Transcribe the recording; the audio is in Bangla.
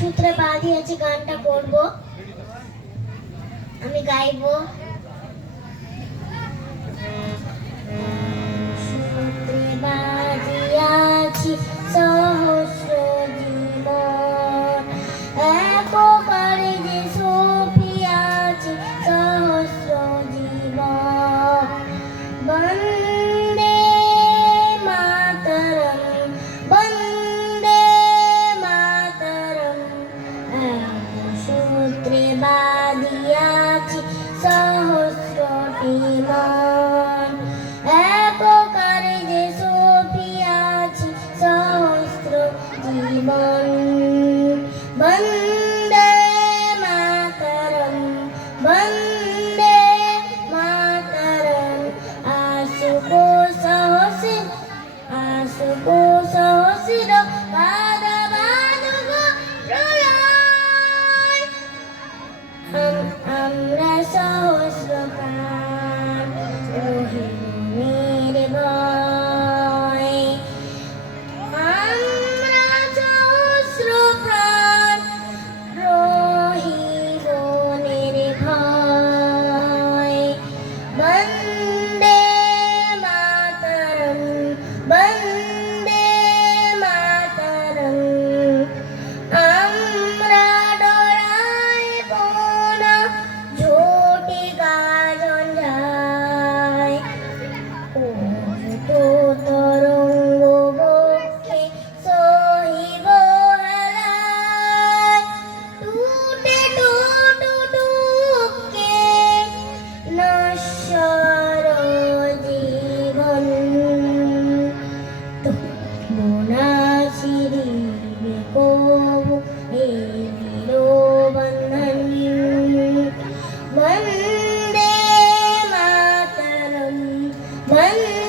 সূত্রে বাঁধিয়েছি গানটা করব, আমি গাইবো। সূত্রে বাঁধিয়াছি সহস্র জীবন, একবারে যে সপিয়াছি সহস্র জীবন। বন্দে মাতরম, বন্দে মাতরম। সূত্রে বাঁধিয়াছি সহস্রটি মন, একবারে যে সপিয়াছি সহস্র জীবন। বন্দে মাতরম, বন্দে মাতরম। আশুক সহস্র, আশুক সহস্র বাদবাদুক প্রলয়। আমরা সহস্র প্রাণ রহিমের ভয়, আমরা সহস্র প্রাণ রহিমের ভয়। বন্দে মাতরম, বন্দে মাতরম। আমরা ডরাইব না ঝটিকা ঝঞ্ঝায়, তরঙ্গ বক্ষে সহিব হেলায়। টুটে টুটুকে নশ্বর জীবন, তবুনাশিরিবে কবু এই বন্ধন। বন্দে মাতরম, বন্দে